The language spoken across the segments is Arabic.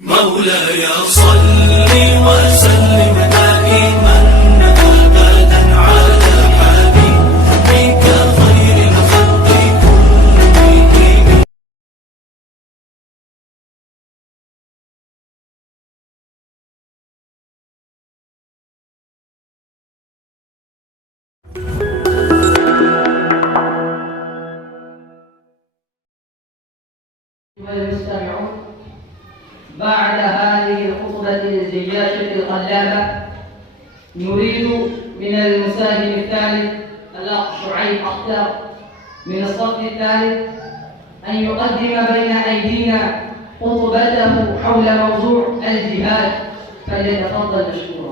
مولاي صل وسلم دائما ابدا على حبيبك خير الخلق كلهم. والمستمعون، بعد هذه الخطبة الزجاجة القلابة نريد من المساهم الثالث الأخ شعيب أختار من الصف الثالث أن يقدم بين أيدينا خطبته حول موضوع الجهاد، فليتفضل مشكورا.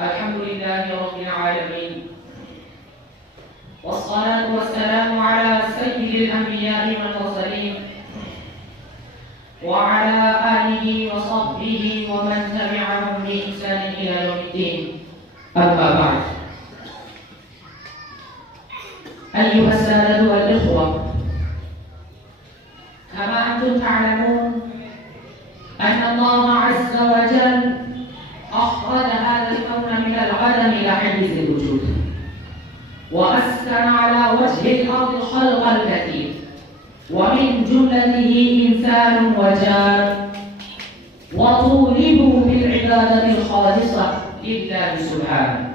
الحمد لله رب العالمين، والصلاة والسلام على سيد الأنبياء والمرسلين وعلى آله وصحبه ومن تبعهم بإحسان إلى يوم الدين. أما بعد، أيها السادة والإخوة، كما أنتم تعلمون أن الله عز وجل أخرج هذا الكون من العدم إلى حيز الوجود، وأسكن على وجه الأرض خلقا كثير، ومن جملته إنسان وجان، وطولبوا بالعبادة الخالصة لله سبحانه،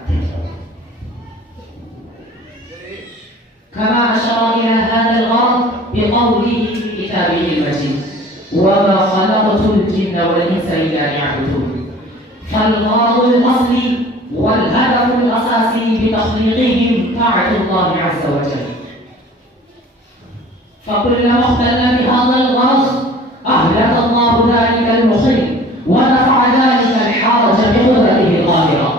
كما أشار إلى هذا الغرض بقوله في كتابه المجيد: وما خلقت الجن والإنس إلا ليعبدون. فالغرض الأصلي والهدف الأساسي بتخليقهم طاعة الله عز وجل، فكلما اختل بهذا الغرض أهلك الله ذلك المخل ورفع ذلك الحرج بقدرته القاهرة.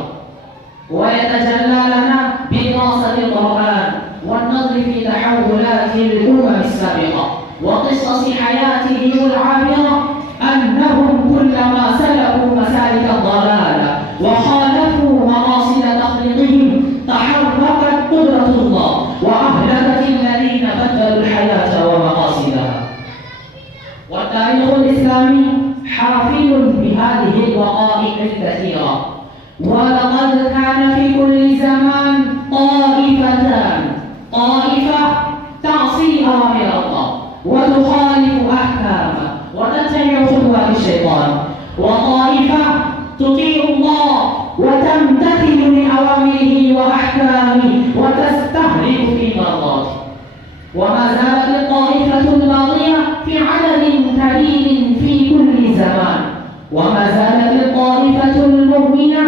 ويتجلى لنا بدراسة القرآن والنظر في تحولات الأمم السابقة وقصص حياتهم العابرة أنهم كلما سلكوا مسالك الضلال وخالفوا مقاصد تخليقهم تحركت قدرة الله وأهلكت الذين بدلوا الحياة ومقاصدها. والتاريخ الإسلامي حافل بهذه الوقائع الكثيرة، ولقد كان في كل زمان طائفتان: طائفة تعصي أوامر الله وتخالف أحكامه وتتبع خطوات الشيطان، وطائفة تطيع الله وتمتثل لأوامره وأحكامه وتستهلك في مرضاته. وما زالت الطائفة الماضية في عدد كبير في كل زمان، وما زالت الطائفة المؤمنة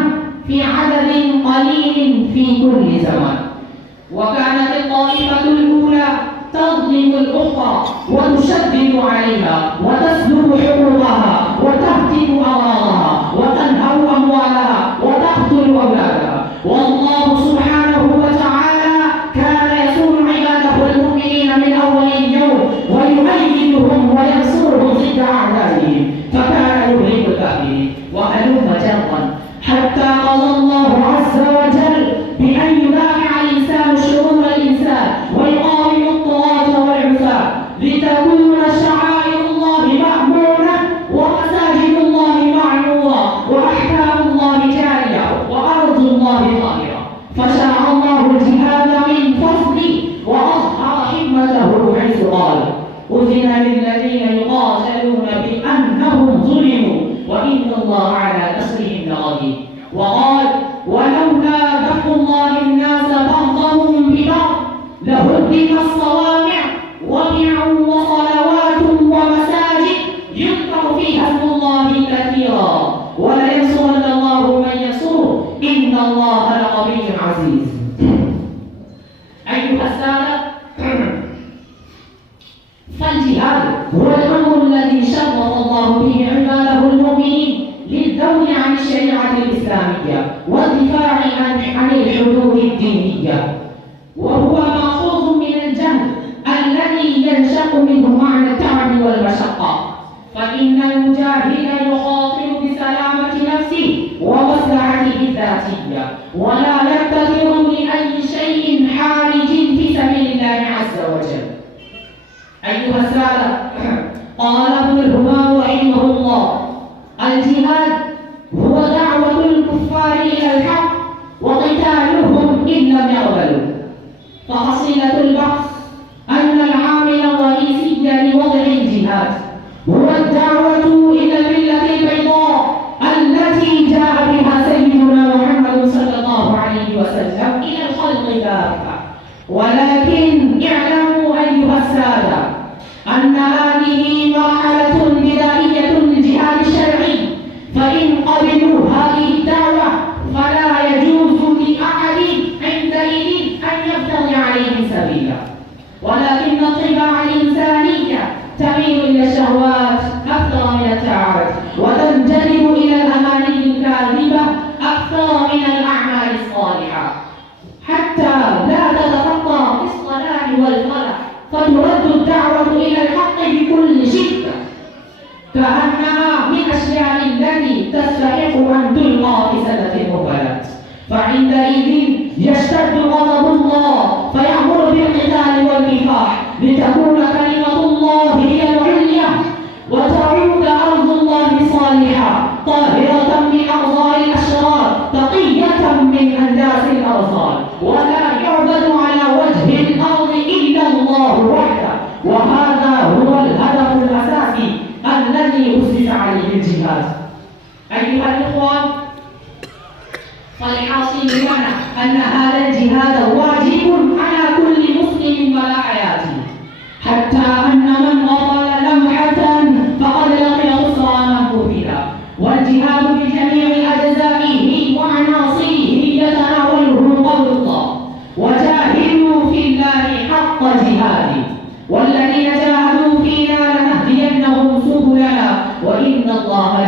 في عدد قليل في كل زمان. وكانت الطائفة الأولى تظلم الأخرى وتشدد عليها وتسلب حقوقها وتهتك أراضها وتنهب أموالها وتقتل أولادها. والله سبحانه وتعالى كان يسوع عباده المؤمنين من أول اليوم ويؤيدهم وينصرهم ضد أعدائهم، فكان يهلك الكافرين. وهلم جرا حتى قضى الله عز وجل بأن يدافع الإنسان شرور الإنسان ويقاوم الطغاة والعصاة، لتكون شعائر الله مأمونة ومساجد الله معمورة وأحكام الله جارية وأرض الله طاهرة. فشرع الله الجهاد من فضله وأظهر حكمته حيث قال: أذن للذين يقاتلون بأنهم ظلموا وإن الله على نصرهم لقدير. وقال: ولولا دفع الله الناس بعضهم ببعض لهدمت الصوامع وبيع وصلوات ومساجد يذكر فيها اسم الله كثيرا ولينصرن الله من ينصره إن الله لقوي عزيز. أيها السادة، فالجهاد هو الأمر الذي شرف الله به عباده المؤمنين للذود عن الشريعة الإسلامية والدفاع عن الحدود الدينية، وهو مأخوذ من الجهل الذي ينشأ منه معنى التعب والمشقة. فإن المجاهد يخاطر بسلامة نفسه ووسط لمصلحته الذاتية ولا يقتدر لأي شيء حارج في سبيل الله عز وجل. أيها السادة، قال ابن الهمام رحمه الله: الجهاد هو دعوة الكفار إلى الحق وقتالهم إن لم يقبلوا. فحصيلة البحث أن العامل الرئيسي لوضع الجهاد هو الدعوة إلى الملة البيضاء التي جاء بها سيدنا محمد صلى الله عليه وسلم إلى الخلق كافة. ولكن اعلموا أيها السادة أن هذه مرحلة بدائية للجهاد الشرعي، فإن قبلوا هذه الدعوة فلا يجوز لأحد عندئذ أن يبتغي عليه سبيلا. ولكن الطباع الإنسانية تميل إلى الشهوات أكثر من التعارف، وتنجذب إلى الأماني الكاذبة أكثر من الأعمال الصالحة، حتى لا تتخطى في الصلاح والفلاح، فترد الدعوة إلى الحق بكل شدة كأنها من الأشياء التي تستحق أن تلقى في سلة المهملات. فعندئذ يشتد غضب الله فيأمر بالقتال والكفاح لتكون كلمة الله هي العليا وتعود أرض الله صالحة طاهرة من أرضاء الأشرار تقية من أنداس الأرصال، ولا يعبد على وجه الأرض إلا الله وحده. وهذا هو الهدف الأساسي الذي أسس عليه الجهاد. أيها الإخوان، فالحاصل لنا أن هذا الجهاد واجب على كل مسلم ولا حياته، حتى أن من غفل لمحة فقد لقي خسرانا كبيرا. والجهاد بجميع أجزائه وعناصره يتناوله قول الله: وجاهدوا في الله حق جهاده والذين جاهدوا فينا لنهدينهم سبلنا وإن الله